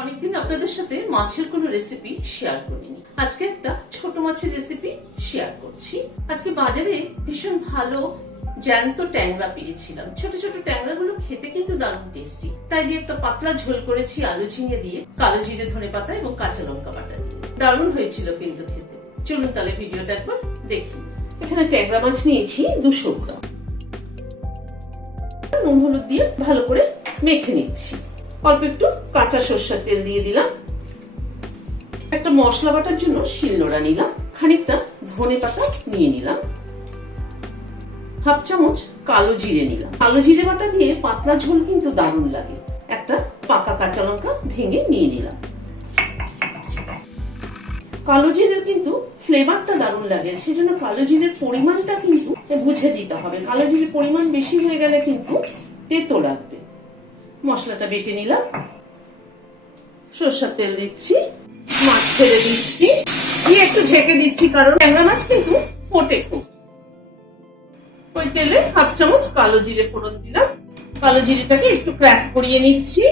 অনেকদিন আপনাদের সাথে মাছের কোনো রেসিপি শেয়ার করিনি। আজকে একটা ছোট মাছের রেসিপি শেয়ার করছি। আজকে বাজারে ভীষণ ভালো জ্যান্ত ট্যাংরা পেয়েছিলাম। ছোট ছোট ট্যাংরাগুলো খেতে কিন্তু দারুণ টেস্টি। তাই দিয়ে একটা পাতলা ঝোল করেছি আলু ঝিঙে দিয়ে, কালো জিরে ধনেপাতা এবং কাঁচা লঙ্কা বাটা দিয়ে। দারুণ হয়েছিল কিন্তু খেতে। চলুন তাহলে ভিডিওটা একবার দেখি। এখানে ট্যাংরা মাছ নিয়েছি 200 গ্রাম। নুন হলুদ দিয়ে ভালো করে মেখে নিচ্ছি। অল্প একটু কাঁচা সরষের তেল দিয়ে দিলাম। একটা মশলা বাটার জন্য শিলনোড়া নিলাম। খানিকটা ধনেপাতা নিয়ে নিলাম। হাফ চামচ কালো জিরে নিলাম। কালো জিরে বাটা দিয়ে পাতলা ঝোল কিন্তু দারুণ লাগে। একটা পাকা কাঁচা লঙ্কা ভেঙে নিয়ে নিলাম। কালো জিরের কিন্তু ফ্লেভারটা দারুণ লাগে, সেজন্য কালো জিরের পরিমাণটা কিন্তু বুঝে দিতে হবে। কালো জিরের পরিমাণ বেশি হয়ে গেলে কিন্তু তেতো লাগবে। মশলাটা বেটে নিলাম। সরষের তেল দিচ্ছি, মাছ ছেড়ে দিচ্ছি, দিয়ে একটু ঢেকে দিচ্ছি, কারণ ট্যাংরা মাছ কিন্তু ফোটে খুব। ওই তেলে হাফ চামচ কালো জিরে ফোড়ন দিলাম। কালো জিরেটাকে একটু ক্র্যাক করিয়ে নিচ্ছি।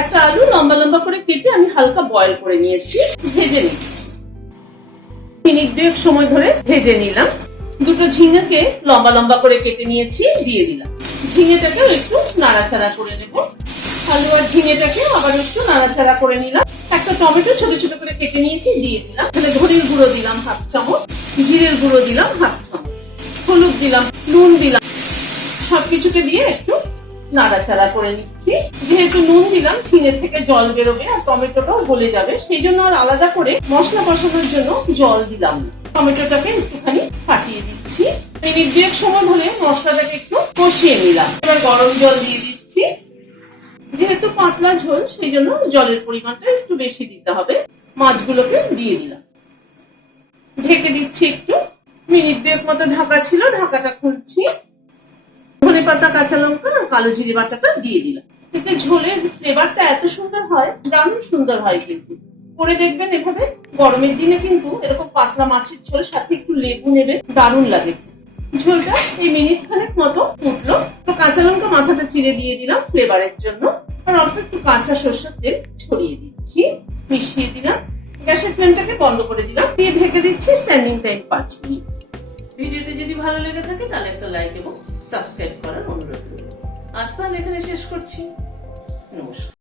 একটা আলু লম্বা লম্বা করে কেটে আমি হালকা বয়েল করে নিয়েছি, ভেজে নিচ্ছি। মিনিট 2 সময় ধরে ভেজে নিলাম। দুটো ঝিঙেকে লম্বা লম্বা করে কেটে নিয়েছি, দিয়ে দিলাম। ঝিঙেটাকেও একটু নাড়াচাড়া করে নেব। আলু আর ঝিঙেটাকে আবার একটু নাড়াচাড়া করে নিলাম। একটা টমেটো ছোট ছোট করে কেটে নিয়েছি, দিয়ে দিলাম। এখানে ধনের গুঁড়ো দিলাম হাফ চামচ, জিরের গুঁড়ো দিলাম হাফ চামচ, হলুদ দিলাম, নুন দিলাম। সবকিছুকে দিয়ে একটু নাড়াচাড়া করে নিচ্ছি। যেহেতু নুন দিলাম, ঝিঙে থেকে জল বেরোবে আর টমেটোটাও গলে যাবে, সেই জন্য আর আলাদা করে মশলা কষানোর জন্য জল দিলাম। টমেটোটাকে একটুখানি ফাটিয়ে দিচ্ছি। মিনিট 2 সময় ধরে মশলাটাকে একটু কষিয়ে নিলাম। এবার গরম জল দিয়ে দিচ্ছি। যেহেতু পাতলা ঝোল, সেই জন্য জলের পরিমাণটা একটু বেশি দিতে হবে। মাছগুলোকে দিয়ে দিলাম। ঢেকে দিচ্ছি একটু। মিনিট 2 মতো ঢাকা ছিল, ঢাকাটা খুলছি। ধনেপাতা, কাঁচা লঙ্কা আর কালো জিরে বাটাটা দিয়ে দিলাম। এতে ঝোলের ফ্লেভারটা এত সুন্দর হয়, দারুণ সুন্দর হয় কিন্তু। করে দেখবেন এভাবে। গরমের দিনে কিন্তু এরকম পাতলা মাছের ঝোল সাথে একটু লেবু নেবে, দারুণ লাগে। ঝোলটা এই মিনিট খানেক মতো ফুটলো। তো কাঁচা লঙ্কা মাথাটা চিড়ে দিয়ে দিলাম ফ্লেভারের জন্য। আর অল্প একটু কাঁচা সরষের তেল ছড়িয়ে দিচ্ছি, মিশিয়ে দিলাম। গ্যাসের ফ্লেমটাকে বন্ধ করে দিলাম, দিয়ে ঢেকে দিচ্ছি স্ট্যান্ডিং টাইম 5 মিনিট। ভিডিওটি যদি ভালো লেগে থাকে তাহলে একটা লাইক এবং সাবস্ক্রাইব করার অনুরোধ রইল। আজ তাহলে এখানে শেষ করছি। নমস্কার।